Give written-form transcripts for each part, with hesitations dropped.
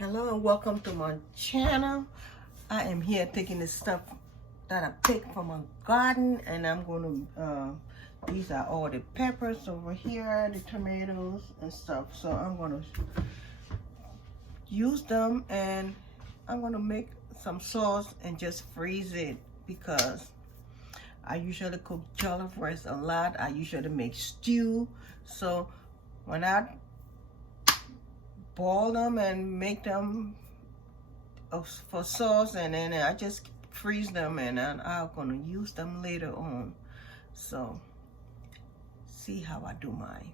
Hello and welcome to my channel. I am here taking the stuff that I picked from my garden, and I'm going to these are all the peppers over here, the tomatoes and stuff. So I'm going to use them, and I'm going to make some sauce and just freeze it, because I usually cook jollof rice a lot. I usually make stew. So when I boil them and make them for sauce, and then I just freeze them, and I'm gonna use them later on. So see how I do mine.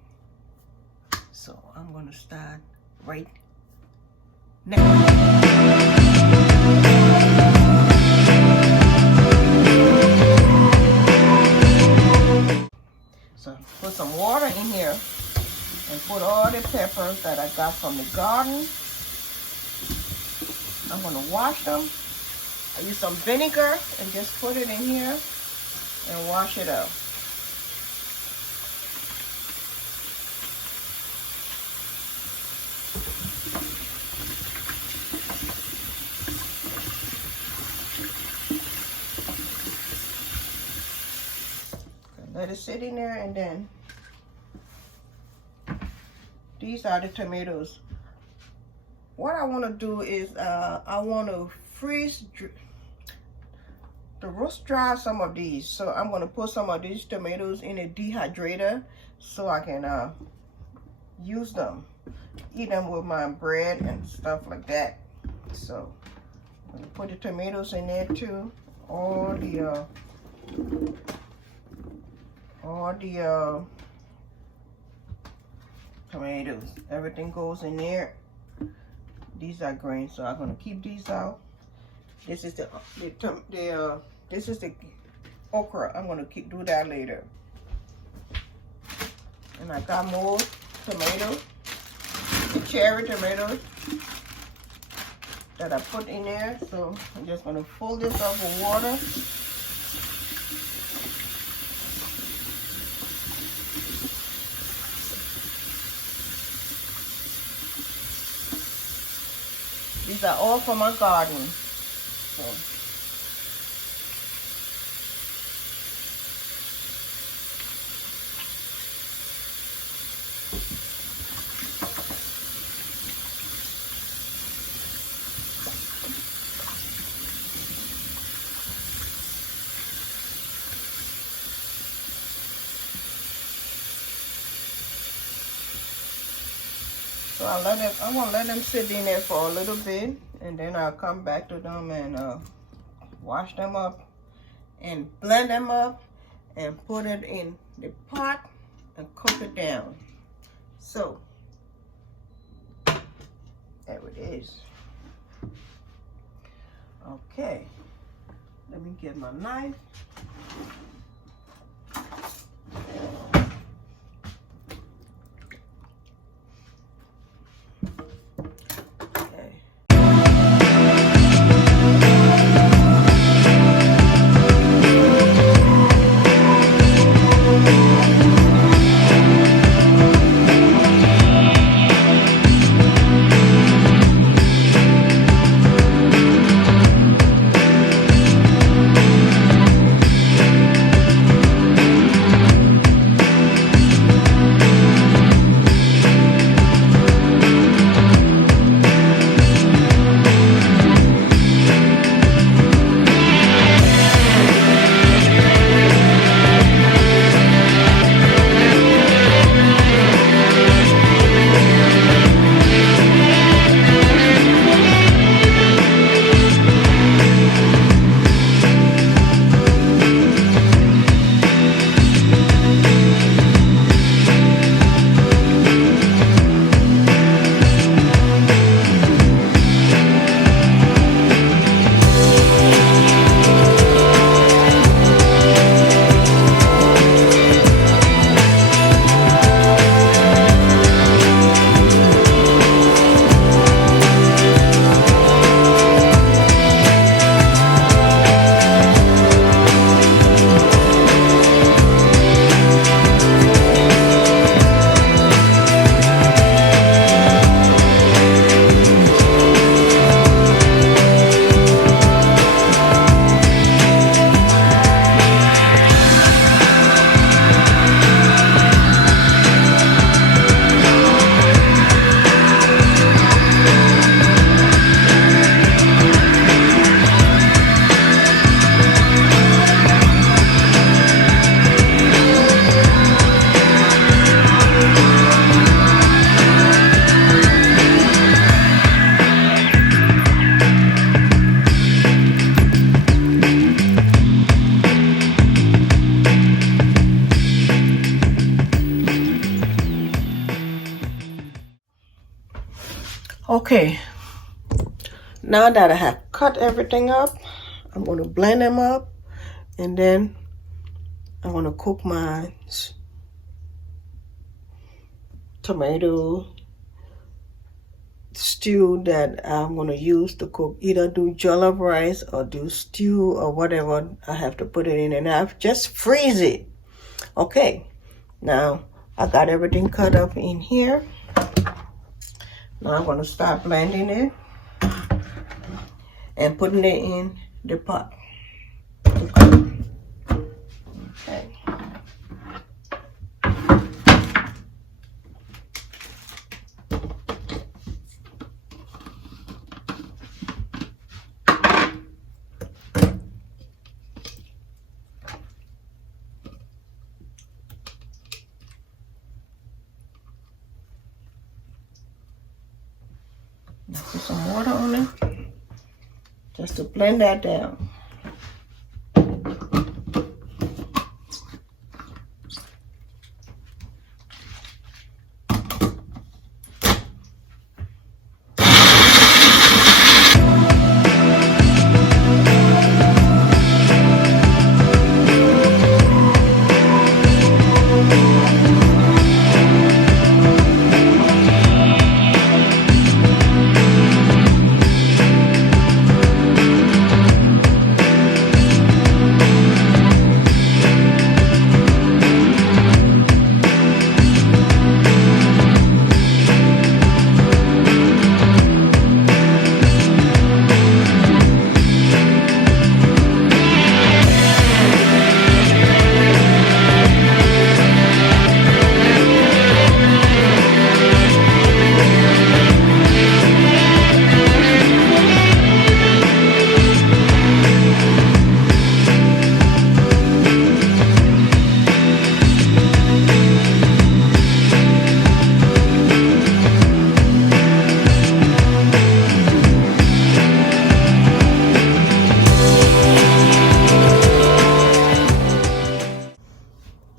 So I'm gonna start right now. So put some water in here and put all the peppers that I got from the garden. I'm gonna wash them. I use some vinegar and just put it in here and wash it out. Let it sit in there, and then these are the tomatoes. What I want to do is I want to roast dry some of these. So I'm going to put some of these tomatoes in a dehydrator so I can use them, eat them with my bread and stuff like that. So I'm going to put the tomatoes in there too. All the tomatoes, everything goes in there. These are green, so I'm gonna keep these out. This is the okra. I'm gonna do that later. And I got more tomatoes, the cherry tomatoes that I put in there. So I'm just gonna fill this up with water. These are all from my garden. So I'm gonna let them sit in there for a little bit, and then I'll come back to them and wash them up and blend them up and put it in the pot and cook it down. So there it is. Okay, let me get my knife. Okay, now that I have cut everything up, I'm going to blend them up, and then I'm going to cook my tomato stew that I'm going to use to cook, either do jollof rice or do stew or whatever I have to put it in, and I just freeze it. Okay, now I got everything cut up in here. Now I'm going to start blending it and putting it in the pot. Okay. Now put some water on it just to blend that down.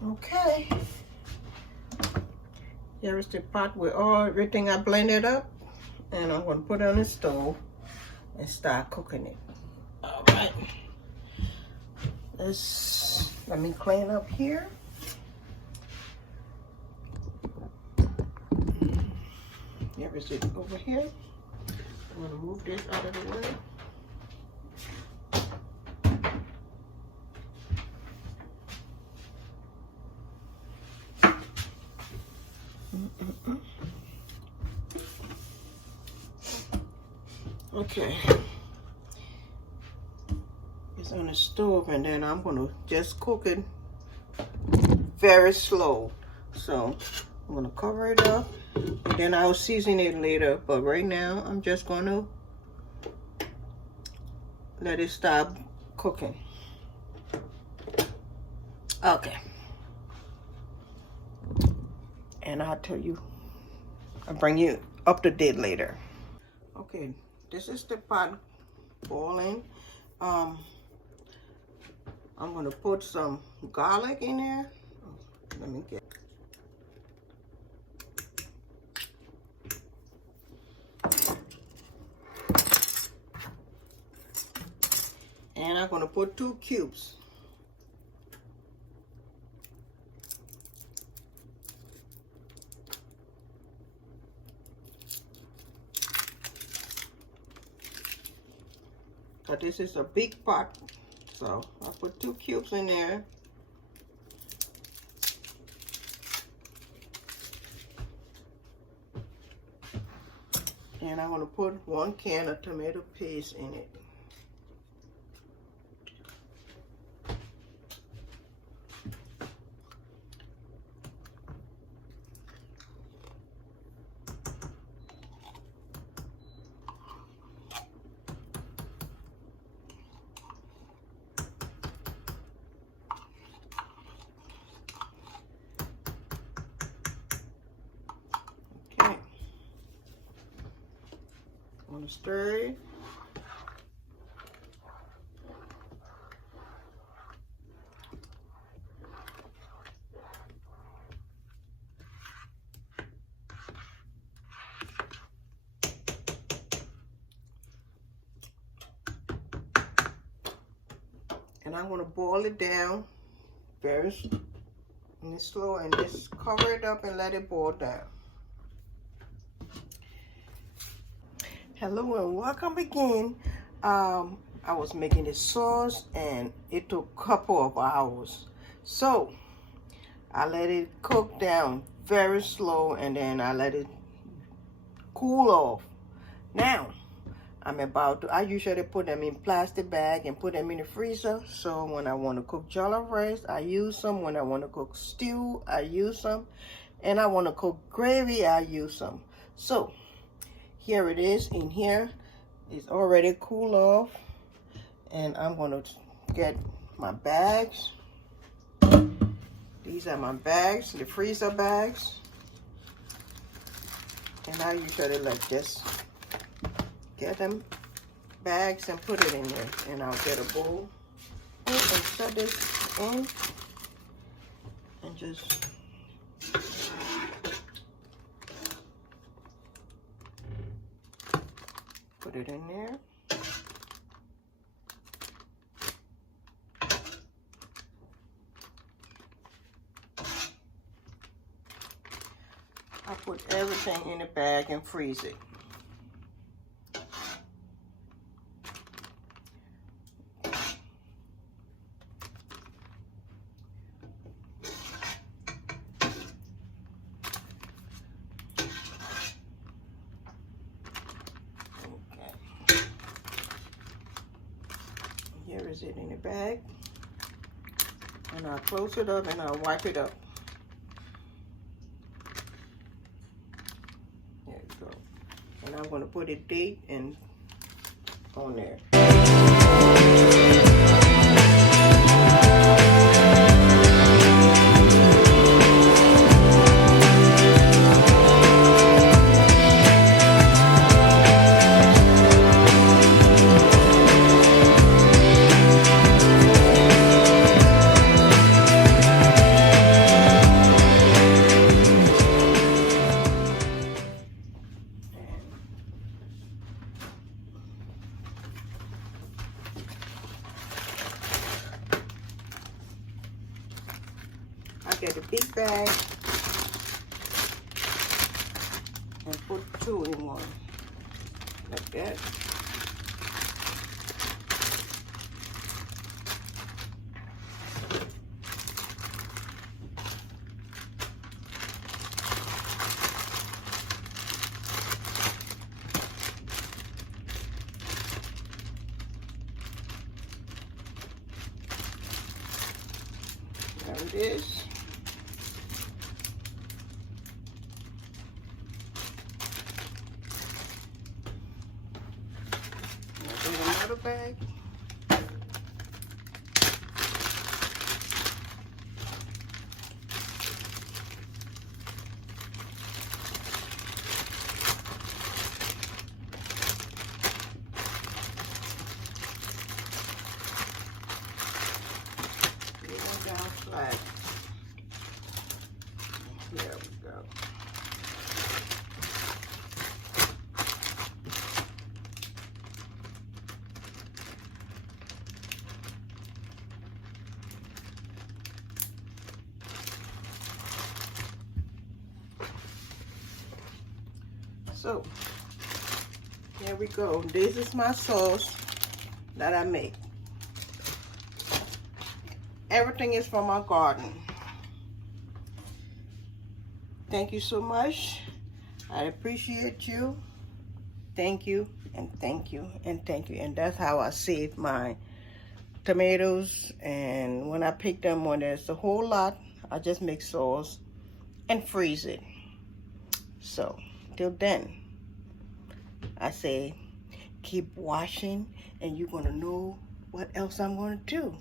Okay, here is the pot with everything I blended up, and I'm going to put it on the stove and start cooking it. All right, let me clean up here. Here is it over here. I'm going to move this out of the way. Okay, it's on the stove, and then I'm gonna just cook it very slow. So I'm gonna cover it up, and then I'll season it later. But right now, I'm just gonna let it stop cooking. Okay, and I'll bring you up to date later. Okay, this is the pot boiling. I'm gonna put some garlic in there. Let me get. And I'm gonna put 2 cubes. But this is a big pot, so I put 2 cubes in there. And I'm going to put 1 can of tomato paste in it. I'm going to stir it. And I'm going to boil it down very slow and just cover it up and let it boil down. Hello and welcome again. I was making this sauce and it took a couple of hours. So I let it cook down very slow and then I let it cool off. Now I usually put them in plastic bag and put them in the freezer. So when I want to cook jollof rice, I use some. When I want to cook stew, I use some. And I want to cook gravy, I use some. So here it is in here. It's already cooled off. And I'm going to get my bags. These are my bags, the freezer bags. And I usually just get them bags and put it in there. And I'll get a bowl and set this in and just put it in there. I put everything in the bag and freeze it. Here is it in the bag, and I'll close it up and I'll wipe it up. There you go. And I'm going to put a date and on there. I get a big bag and put 2 in one, like that. There it is. Another bag. Down flat. There we go. So here we go. This is my sauce that I make. Everything is from my garden. Thank you so much. I appreciate you. Thank you and thank you and thank you. And that's how I save my tomatoes. And when I pick them, when there's a whole lot, I just make sauce and freeze it. So till then, I say keep washing and you're gonna know what else I'm gonna do.